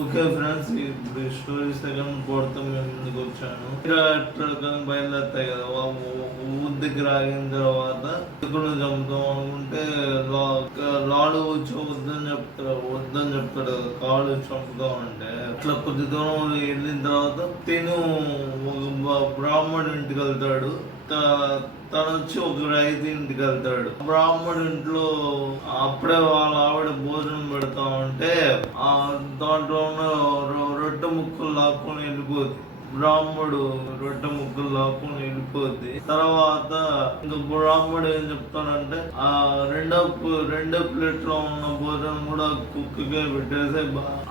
Okay friends, ఇప్పుడు story second పార్ట్తో మేము ముందుకు వచ్చాను. ట్రక్ బయలుదేరుతాయి కదా, ఊరి దగ్గర ఆగిన తర్వాత ట్రక్కును చంపుతాం అనుకుంటే లాడు వచ్చి వద్దని చెప్తాడు కదా, కాడు చంపుతాం అంటే అట్లా కొద్ది దూరం వెళ్ళిన తర్వాత తిను ఒక బ్రాహ్మణుడి ఇంటికి వెళ్తాడు. తను వచ్చి ఒక రైతు ఇంటికి వెళ్తాడు. బ్రాహ్మణుడి ఇంట్లో అప్పుడే వాళ్ళ ఆవిడ భోజనం పెడతా ఉంటే ఆ దాంట్లో ఉన్న రొట్టె ముక్కలు లాక్కొని వెళ్ళిపోద్ది. బ్రాహ్మడు రొట్టె ముక్కలు లాక్కొని వెళ్ళిపోద్ది. తర్వాత ఇంకా బ్రాహ్మడు ఏం చెప్తాడంటే ఆ రెండో ప్లేట్ లో ఉన్న భోజనం కూడా కుక్కకే పెట్టేసి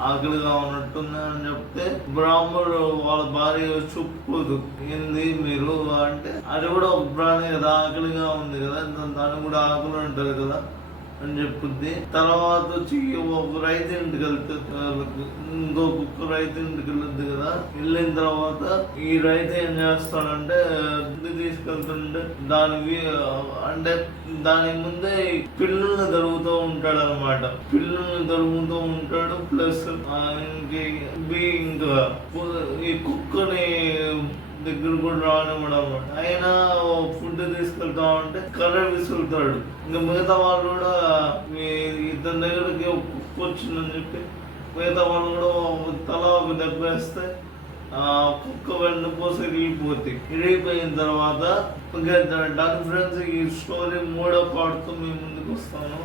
ఆకలిగా ఉన్నట్టుంది అని చెప్తే బ్రాహ్మడు వాళ్ళ భార్య చెప్పుకోదు. ఏంది మీరు అంటే, అది కూడా ఒక ప్రాణి కదా, ఆకలిగా ఉంది కదా, దానికి కూడా ఆకలి ఉంటుంది కదా అని చెప్పుద్ది. తర్వాత వచ్చి ఒక రైతు ఇంటికి వెళ్తే ఇంకో కుక్క రైతు ఇంటికి వెళ్ళొద్దు కదా. వెళ్ళిన తర్వాత ఈ రైతు ఏం చేస్తాడంటే తీసుకెళ్తుంటే దానికి అంటే దాని ముందే పిల్లుల్ని తరుగుతూ ఉంటాడు అనమాట. పిల్లుల్ని తరుగుతూ ఉంటాడు. ప్లస్ ఇంకా ఈ కుక్కని దగ్గర కూడా రానివ్వడం అనమాట. అయినా ఫుడ్ తీసుకెళ్తా ఉంటే కర్ర విసురుతాడు. ఇంకా మిగతా వాళ్ళు కూడా ఇతని దగ్గరికి కుక్క వచ్చిందని చెప్పి మిగతా వాళ్ళు కూడా తల ఒక దెబ్బ వేస్తే ఆ కుక్క వెన్నుపోసి ఇరిగిపోయిన తర్వాత ఇంకా ఫ్రెండ్స్, ఈ స్టోరీ మూడో పార్ట్తో మేము ముందుకు వస్తాను.